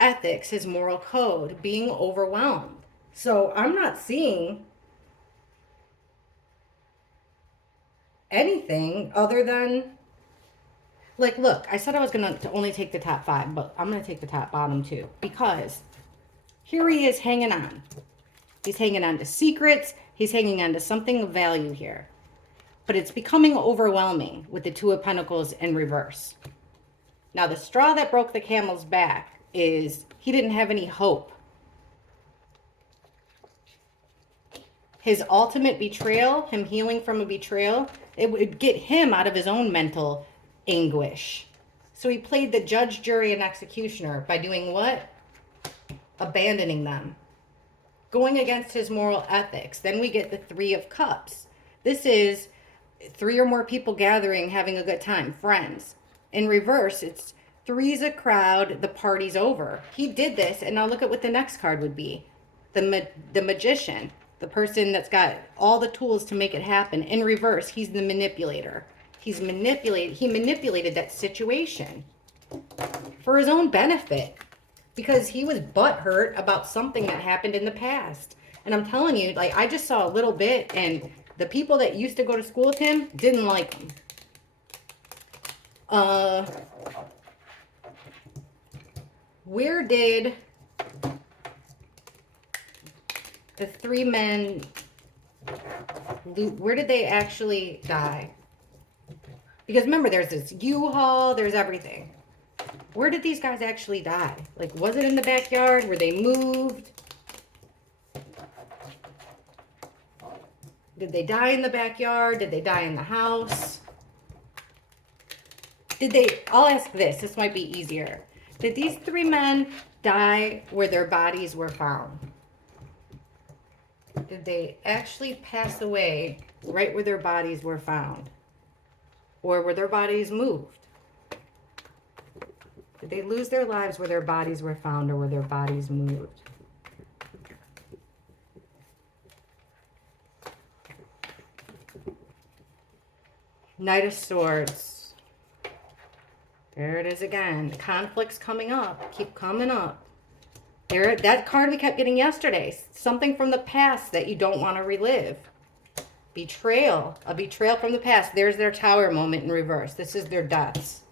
ethics, his moral code, being overwhelmed. So I'm not seeing anything other than, like, look, I said I was going to only take the top 5, but I'm going to take the top bottom too, because here he is hanging on. He's hanging on to secrets. He's hanging on to something of value here. But it's becoming overwhelming with the Two of Pentacles in reverse. Now, the straw that broke the camel's back is he didn't have any hope. His ultimate betrayal, him healing from a betrayal, it would get him out of his own mental anguish. So he played the judge, jury, and executioner by doing what? Abandoning them. Going against his moral ethics. Then we get the Three of Cups. This is 3 or more people gathering, having a good time, friends. In reverse, it's 3's a crowd, the party's over. He did this, and now look at what the next card would be. The magician, the person that's got all the tools to make it happen. In reverse, he's the manipulator. He manipulated that situation for his own benefit because he was butthurt about something that happened in the past. And I'm telling you, like, I just saw a little bit, and the people that used to go to school with him didn't like him. Where did the 3 men, where did they actually die? Because remember, there's this U-Haul, there's everything. Where did these guys actually die? Like, was it in the backyard? Were they moved? Did they die in the backyard? Did they die in the house? I'll ask this might be easier. Did these 3 men die where their bodies were found? Did they actually pass away right where their bodies were found? Or were their bodies moved? Did they lose their lives where their bodies were found, or were their bodies moved? Knight of Swords. There it is again. Conflicts coming up. Keep coming up. There, that card we kept getting yesterday. Something from the past that you don't want to relive. Betrayal. A betrayal from the past. There's their Tower moment in reverse. This is their deaths.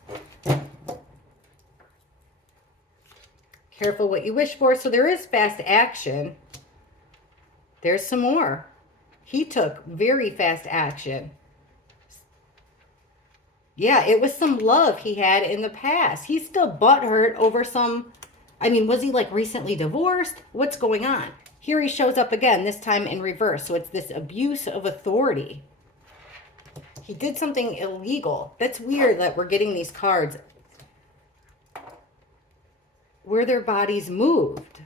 Careful what you wish for. So there is fast action. There's some more. He took very fast action. Yeah, it was some love he had in the past. He's still butthurt over some... I mean, was he like recently divorced? What's going on? Here he shows up again, this time in reverse. So it's this abuse of authority. He did something illegal. That's weird that we're getting these cards. Were their bodies moved?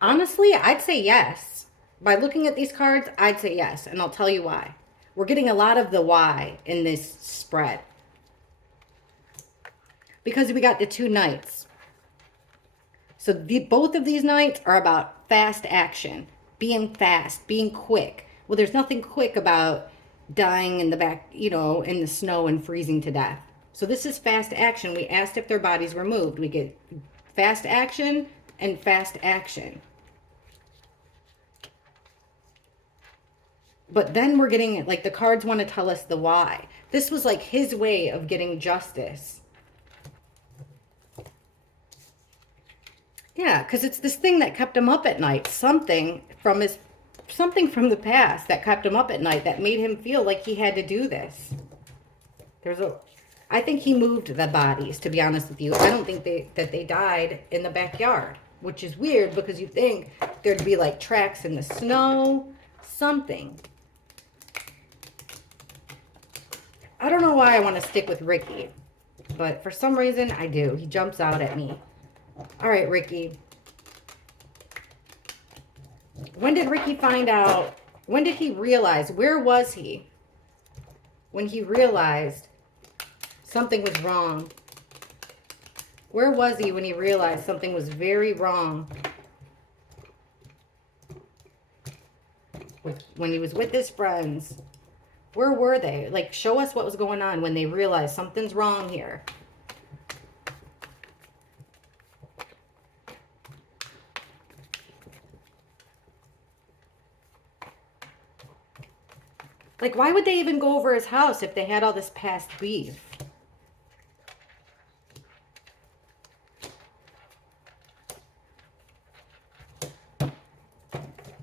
Honestly, I'd say yes. By looking at these cards, I'd say yes. And I'll tell you why. We're getting a lot of the why in this spread. Because we got the 2 knights. So both of these knights are about fast action. Being fast, being quick. Well, there's nothing quick about dying in the back, you know, in the snow and freezing to death. So this is fast action. We asked if their bodies were moved. We get fast action and fast action. But then we're getting, like, the cards want to tell us the why. This was like his way of getting justice. Yeah, because it's this thing that kept him up at night. Something from the past that kept him up at night that made him feel like he had to do this. I think he moved the bodies, to be honest with you. I don't think that they died in the backyard, which is weird because you think there'd be like tracks in the snow, something. I don't know why I want to stick with Ricky, but for some reason I do. He jumps out at me. All right, Ricky. When did Ricky find out? When did he realize? Where was he when he realized something was wrong. Where was he when he realized something was very wrong? When he was with his friends. Where were they? Like, show us what was going on when they realized something's wrong here. Like, why would they even go over his house if they had all this past beef?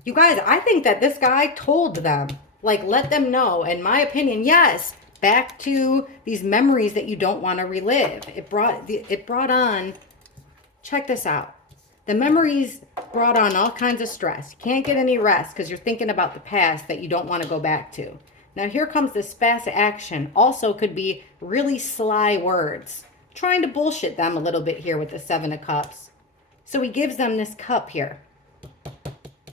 You guys, I think that this guy told them, like, let them know. In my opinion, yes, back to these memories that you don't want to relive. It brought on, check this out. The memories brought on all kinds of stress. You can't get any rest because you're thinking about the past that you don't want to go back to. Now here comes this fast action. Also could be really sly words. Trying to bullshit them a little bit here with the 7 of Cups. So he gives them this cup here.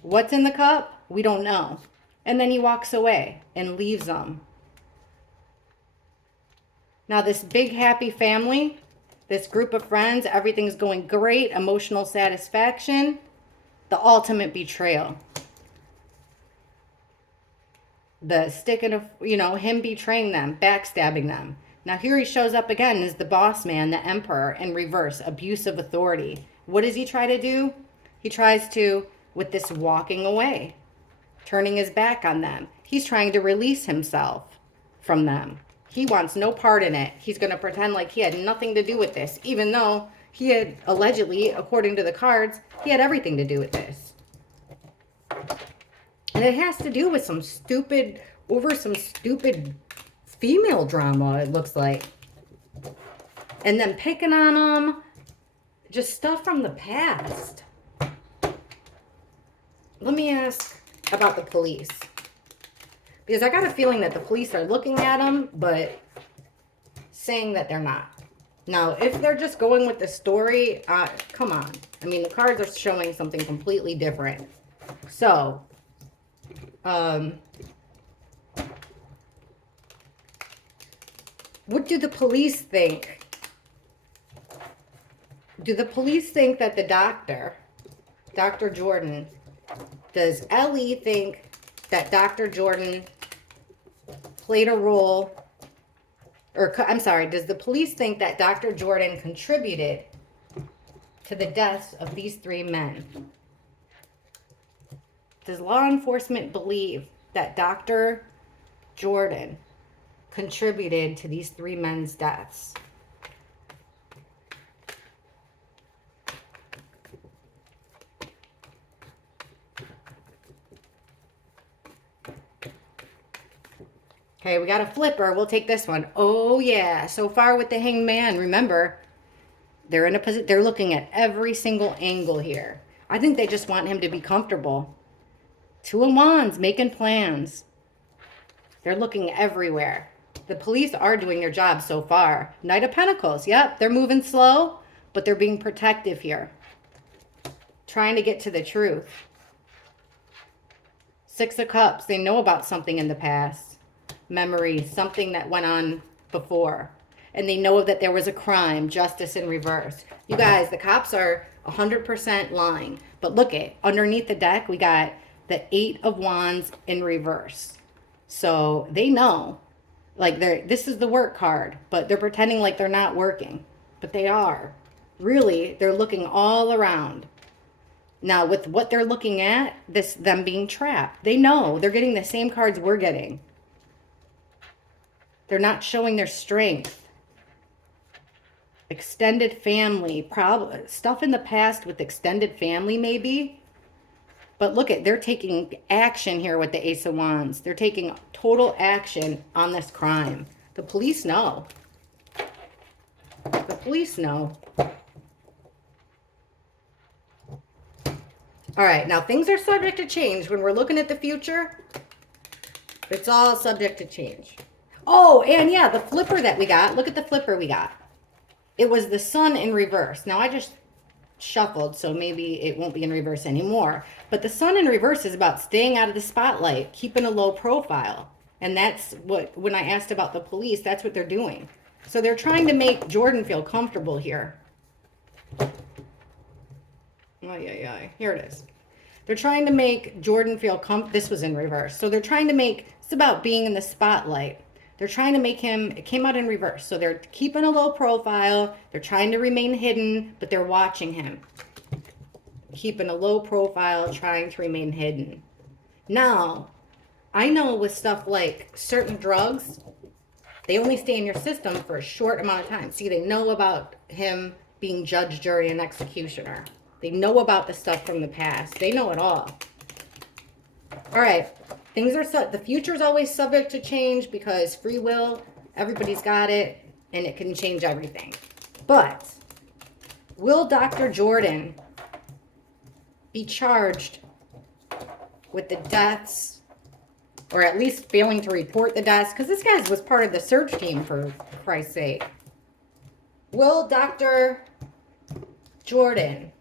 What's in the cup? We don't know. And then he walks away and leaves them. Now this big happy family, this group of friends, everything's going great, emotional satisfaction, the ultimate betrayal. The sticking of, him betraying them, backstabbing them. Now here he shows up again as the boss man, the emperor, in reverse, abuse of authority. What does he try to do? He tries to, with this walking away, turning his back on them. He's trying to release himself from them. He wants no part in it. He's going to pretend like he had nothing to do with this, even though he had allegedly, according to the cards, he had everything to do with this. And it has to do with some stupid female drama, it looks like. And then picking on them. Just stuff from the past. Let me ask about the police. Because I got a feeling that the police are looking at them, but saying that they're not. Now, if they're just going with the story, come on. I mean, the cards are showing something completely different. So, what do the police think? Do the police think that the doctor, Dr. Jordan, does Ellie think that Dr. Jordan played a role, or I'm sorry, does the police think that Dr. Jordan contributed to the deaths of these 3 men? Does law enforcement believe that Dr. Jordan contributed to these 3 men's deaths? Okay, we got a flipper. We'll take this one. Oh, yeah. So far with the Hanged Man, remember, they're in a position. They're looking at every single angle here. I think they just want him to be comfortable. 2 of Wands, making plans. They're looking everywhere. The police are doing their job so far. Knight of Pentacles. Yep, they're moving slow, but they're being protective here. Trying to get to the truth. 6 of Cups. They know about something in the past. Memories, something that went on before. And they know that there was a crime, justice in reverse. You guys, the cops are 100% lying. But look it, underneath the deck, we got the 8 of Wands in reverse. So they know, like, this is the work card, but they're pretending like they're not working. But they are. Really, they're looking all around. Now, with what they're looking at, them being trapped, they know they're getting the same cards we're getting. They're not showing their strength. Extended family, stuff in the past with extended family maybe. But look at, they're taking action here with the Ace of Wands. They're taking total action on this crime. The police know. The police know. All right, now things are subject to change. When we're looking at the future, it's all subject to change. Oh, and yeah, the flipper that we got. Look at the flipper we got. It was the Sun in reverse. Now, I just shuffled, so maybe it won't be in reverse anymore. But the Sun in reverse is about staying out of the spotlight, keeping a low profile. And that's what, when I asked about the police, that's what they're doing. So they're trying to make Jordan feel comfortable here. Here it is. They're trying to make Jordan feel this was in reverse. So they're trying to make, it's about being in the spotlight. They're trying to make him, it came out in reverse. So they're keeping a low profile. They're trying to remain hidden, but they're watching him. Keeping a low profile, trying to remain hidden. Now, I know with stuff like certain drugs, they only stay in your system for a short amount of time. See, they know about him being judge, jury, and executioner. They know about the stuff from the past. They know it all. All right. Things are set. The future is always subject to change because free will, everybody's got it, and it can change everything. But will Dr. Jordan be charged with the deaths, or at least failing to report the deaths? Because this guy was part of the search team, for Christ's sake. Will Dr. Jordan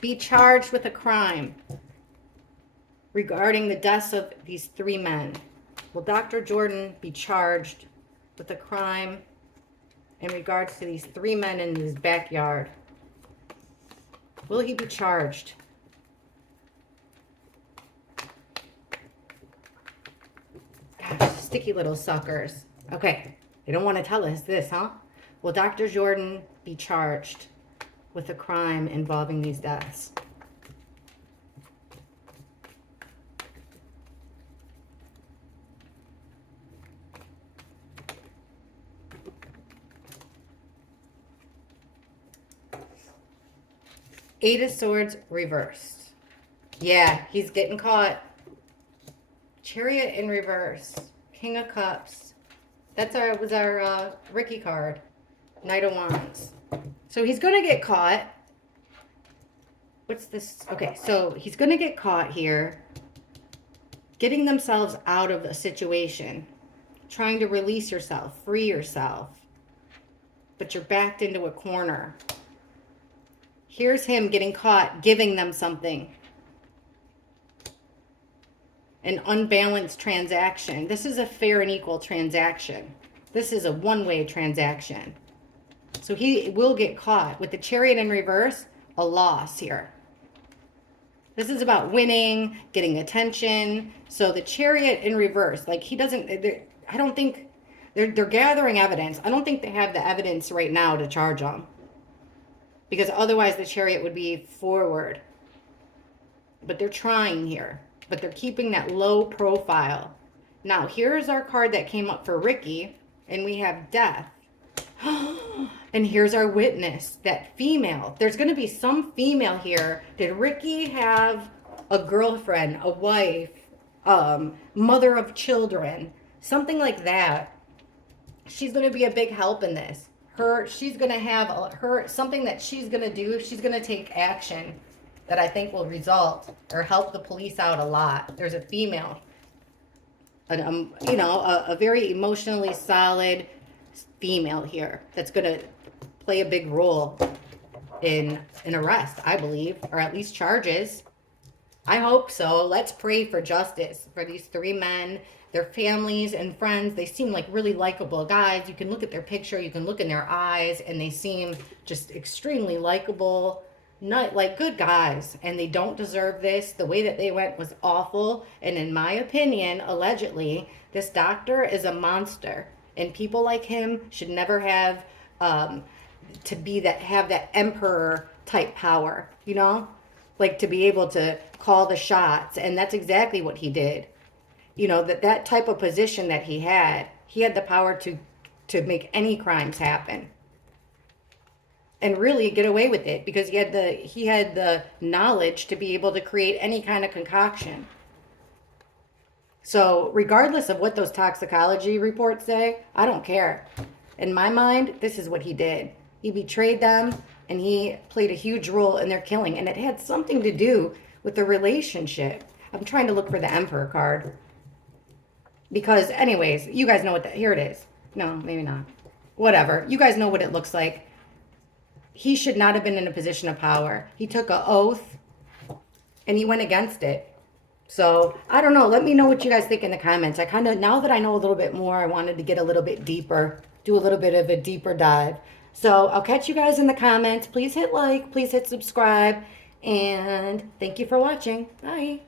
be charged with a crime regarding the deaths of these 3 men? Will Dr. Jordan be charged with a crime in regards to these 3 men in his backyard? Will he be charged? Gosh, sticky little suckers. Okay, they don't want to tell us this, huh? Will Dr. Jordan be charged with a crime involving these deaths? Eight of Swords reversed. Yeah, he's getting caught. Chariot in reverse. King of Cups. Was our Ricky card. Knight of Wands. So he's going to get caught. What's this? Okay, so he's going to get caught here. Getting themselves out of a situation. Trying to release yourself. Free yourself. But you're backed into a corner. Here's him getting caught, giving them something. An unbalanced transaction. This is a fair and equal transaction. This is a one-way transaction. So he will get caught. With the Chariot in reverse, a loss here. This is about winning, getting attention. So the Chariot in reverse, like he doesn't, I don't think, they're gathering evidence. I don't think they have the evidence right now to charge him. Because otherwise the Chariot would be forward. But they're trying here. But they're keeping that low profile. Now, here's our card that came up for Ricky. And we have death. And here's our witness. That female. There's going to be some female here. Did Ricky have a girlfriend, a wife, mother of children? Something like that. She's going to be a big help in this. She's going to have something that she's going to do. She's going to take action that I think will result or help the police out a lot. There's a female, a very emotionally solid female here that's going to play a big role in an arrest, I believe, or at least charges. I hope so. Let's pray for justice for these 3 men, their families and friends. They seem like really likable guys. You can look at their picture, you can look in their eyes, and they seem just extremely likable, not like good guys, and they don't deserve this. The way that they went was awful, and in my opinion, allegedly, this doctor is a monster, and people like him should never have have that emperor type power, like to be able to call the shots. And that's exactly what he did. That type of position that he had the power to make any crimes happen and really get away with it, because he had the knowledge to be able to create any kind of concoction. So regardless of what those toxicology reports say, I don't care. In my mind, this is what he did. He betrayed them, and he played a huge role in their killing, and it had something to do with the relationship. I'm trying to look for the Emperor card. Because anyways, you guys know here it is. No, maybe not. Whatever. You guys know what it looks like. He should not have been in a position of power. He took an oath and he went against it. So I don't know. Let me know what you guys think in the comments. Now that I know a little bit more, I wanted to get a little bit deeper do a little bit of a deeper dive. So I'll catch you guys in the comments. Please hit like, please hit subscribe, and thank you for watching. Bye.